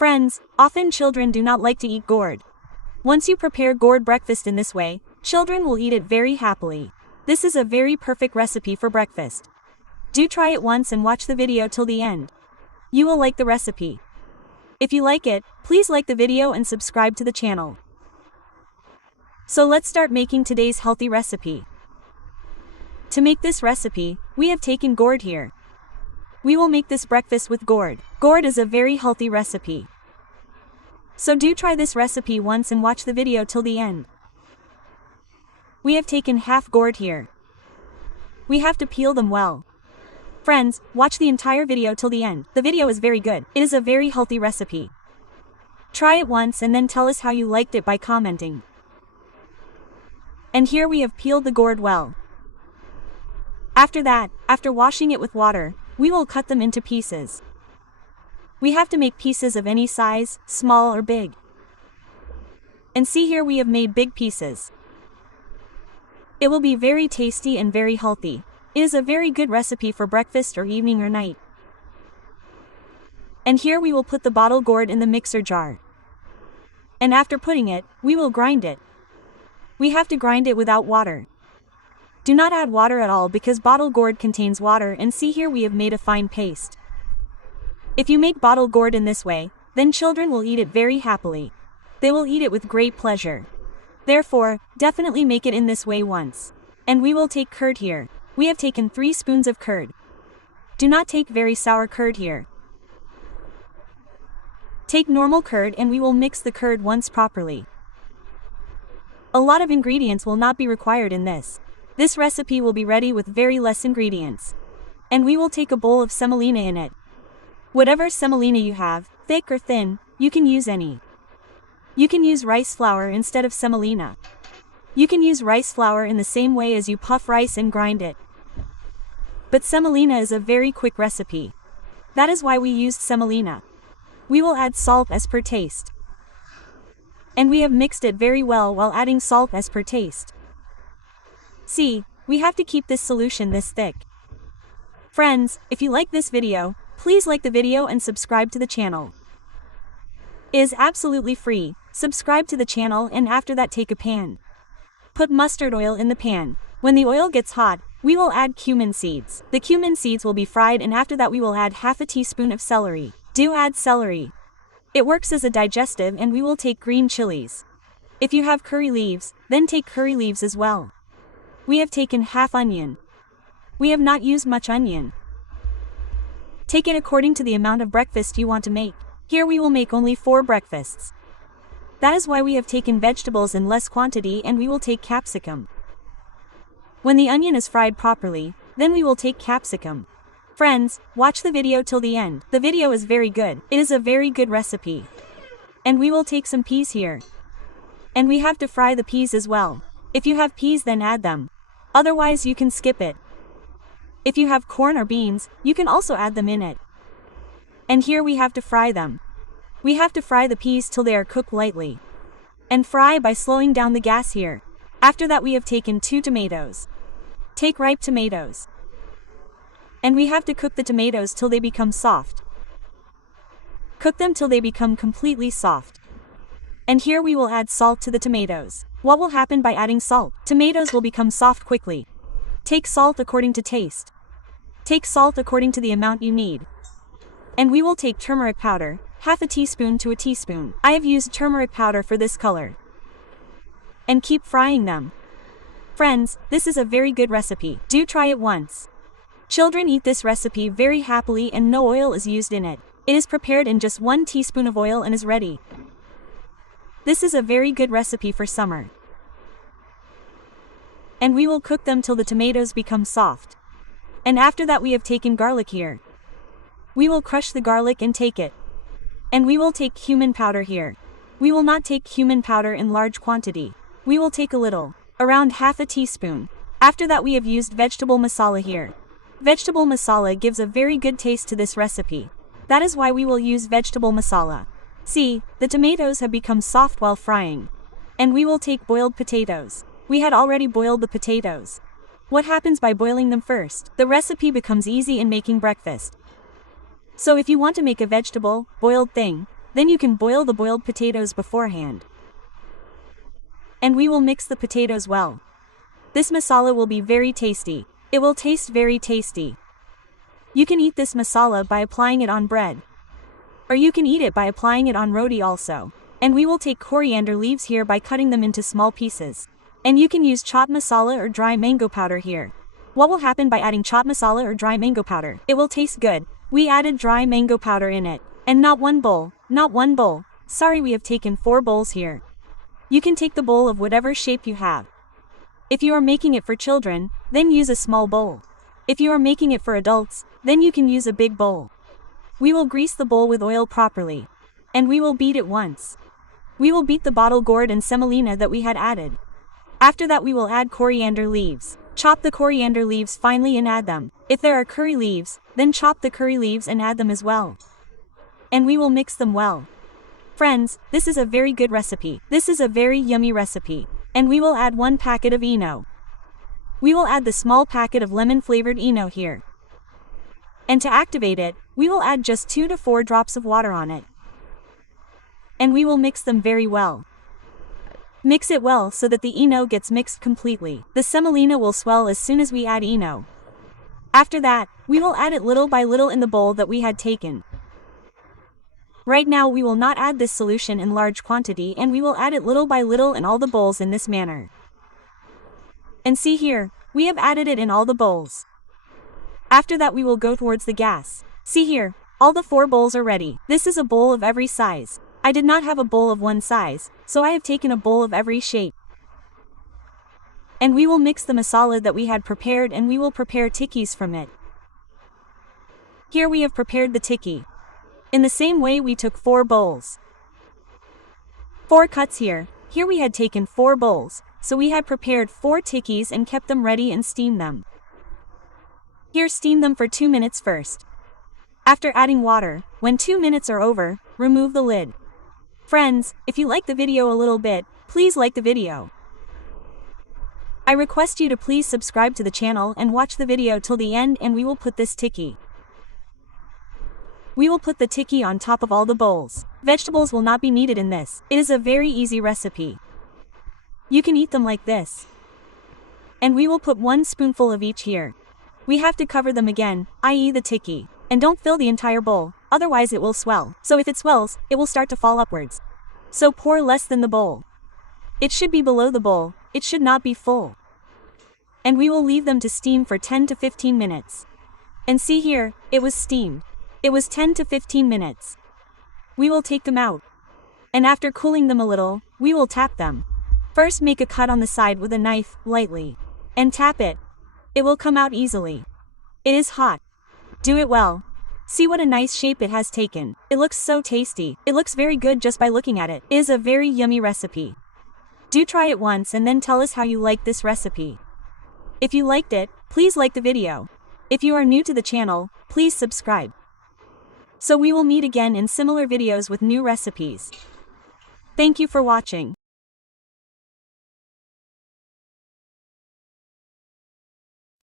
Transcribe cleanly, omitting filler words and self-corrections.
Friends, often children do not like to eat gourd. Once you prepare gourd breakfast in this way, children will eat it very happily. This is a very perfect recipe for breakfast. Do try it once and watch the video till the end. You will like the recipe. If you like it, please like the video and subscribe to the channel. So let's start making today's healthy recipe. To make this recipe, we have taken gourd here. We will make this breakfast with gourd. Gourd is a very healthy recipe. So do try this recipe once and watch the video till the end. We have taken half gourd here. We have to peel them well. Friends, watch the entire video till the end. The video is very good. It is a very healthy recipe. Try it once and then tell us how you liked it by commenting. And here we have peeled the gourd well. After that, after washing it with water, we will cut them into pieces. We have to make pieces of any size, small or big. And see, here we have made big pieces. It will be very tasty and very healthy. It is a very good recipe for breakfast or evening or night. And here we will put the bottle gourd in the mixer jar. And after putting it, we will grind it. We have to grind it without water. Do not add water at all because bottle gourd contains water, and see, here we have made a fine paste. If you make bottle gourd in this way, then children will eat it very happily. They will eat it with great pleasure. Therefore, definitely make it in this way once. And we will take curd here. We have taken 3 spoons of curd. Do not take very sour curd here. Take normal curd and we will mix the curd once properly. A lot of ingredients will not be required in this. This recipe will be ready with very less ingredients. And we will take a bowl of semolina in it. Whatever semolina you have, thick or thin, you can use any. You can use rice flour instead of semolina. You can use rice flour in the same way as you puff rice and grind it. But semolina is a very quick recipe. That is why we used semolina. We will add salt as per taste. And we have mixed it very well while adding salt as per taste. See, we have to keep this solution this thick. Friends, if you like this video, please like the video and subscribe to the channel. It is absolutely free. Subscribe to the channel and after that take a pan. Put mustard oil in the pan. When the oil gets hot, we will add cumin seeds. The cumin seeds will be fried, and after that we will add half a teaspoon of celery. Do add celery. It works as a digestive, and we will take green chilies. If you have curry leaves, then take curry leaves as well. We have taken half onion. We have not used much onion. Take it according to the amount of breakfast you want to make. Here we will make only 4 breakfasts. That is why we have taken vegetables in less quantity, and we will take capsicum. When the onion is fried properly, then we will take capsicum. Friends, watch the video till the end. The video is very good. It is a very good recipe. And we will take some peas here. And we have to fry the peas as well. If you have peas, then add them. Otherwise you can skip it. If you have corn or beans, you can also add them in it. And here we have to fry them. We have to fry the peas till they are cooked lightly. And fry by slowing down the gas here. After that we have taken 2 tomatoes. Take ripe tomatoes. And we have to cook the tomatoes till they become soft. Cook them till they become completely soft. And here we will add salt to the tomatoes. What will happen by adding salt? Tomatoes will become soft quickly. Take salt according to taste. Take salt according to the amount you need. And we will take turmeric powder, half a teaspoon to a teaspoon. I have used turmeric powder for this color. And keep frying them. Friends, this is a very good recipe. Do try it once. Children eat this recipe very happily and no oil is used in it. It is prepared in just 1 teaspoon of oil and is ready. This is a very good recipe for summer. And we will cook them till the tomatoes become soft. And after that we have taken garlic here. We will crush the garlic and take it. And we will take cumin powder here. We will not take cumin powder in large quantity. We will take a little, around half a teaspoon. After that we have used vegetable masala here. Vegetable masala gives a very good taste to this recipe. That is why we will use vegetable masala. See, the tomatoes have become soft while frying. And we will take boiled potatoes. We had already boiled the potatoes. What happens by boiling them first? The recipe becomes easy in making breakfast. So if you want to make a vegetable, boiled thing, Then you can boil the boiled potatoes beforehand. And we will mix the potatoes well. This masala will be very tasty. It will taste very tasty. You can eat this masala by applying it on bread. Or you can eat it by applying it on roti also. And we will take coriander leaves here by cutting them into small pieces. And you can use chopped masala or dry mango powder here. What will happen by adding chopped masala or dry mango powder? It will taste good. We added dry mango powder in it. And not one bowl. Sorry, we have taken 4 bowls here. You can take the bowl of whatever shape you have. If you are making it for children, then use a small bowl. If you are making it for adults, then you can use a big bowl. We will grease the bowl with oil properly. And we will beat it once. We will beat the bottle gourd and semolina that we had added. After that we will add coriander leaves. Chop the coriander leaves finely and add them. If there are curry leaves, then chop the curry leaves and add them as well. And we will mix them well. Friends, this is a very good recipe. This is a very yummy recipe. And we will add 1 packet of Eno. We will add the small packet of lemon-flavored Eno here. And to activate it, we will add just 2 to 4 drops of water on it. And we will mix them very well. Mix it well so that the Eno gets mixed completely. The semolina will swell as soon as we add Eno. After that, we will add it little by little in the bowl that we had taken. Right now we will not add this solution in large quantity and we will add it little by little in all the bowls in this manner. And see here, we have added it in all the bowls. After that we will go towards the gas. See here, all the 4 bowls are ready. This is a bowl of every size. I did not have a bowl of one size, so I have taken a bowl of every shape. And we will mix the masala that we had prepared and we will prepare tikkis from it. Here we have prepared the tikki. In the same way we took 4 bowls. 4 cuts here. Here we had taken 4 bowls, so we had prepared 4 tikkis and kept them ready and steamed them. Here steam them for 2 minutes first. After adding water, when 2 minutes are over, remove the lid. Friends, if you like the video a little bit, please like the video. I request you to please subscribe to the channel and watch the video till the end and we will put this tikki. We will put the tikki on top of all the bowls. Vegetables will not be needed in this. It is a very easy recipe. You can eat them like this. And we will put 1 spoonful of each here. We have to cover them again, i.e. the tikki. And don't fill the entire bowl, otherwise it will swell. So if it swells, it will start to fall upwards. So pour less than the bowl. It should be below the bowl, it should not be full. And we will leave them to steam for 10 to 15 minutes. And see here, it was steamed. It was 10 to 15 minutes. We will take them out. And after cooling them a little, we will tap them. First make a cut on the side with a knife, lightly. And tap it. It will come out easily. It is hot. Do it well. See what a nice shape it has taken. It looks so tasty. It looks very good just by looking at it. It is a very yummy recipe. Do try it once and then tell us how you like this recipe. If you liked it, please like the video. If you are new to the channel, please subscribe. So we will meet again in similar videos with new recipes. Thank you for watching.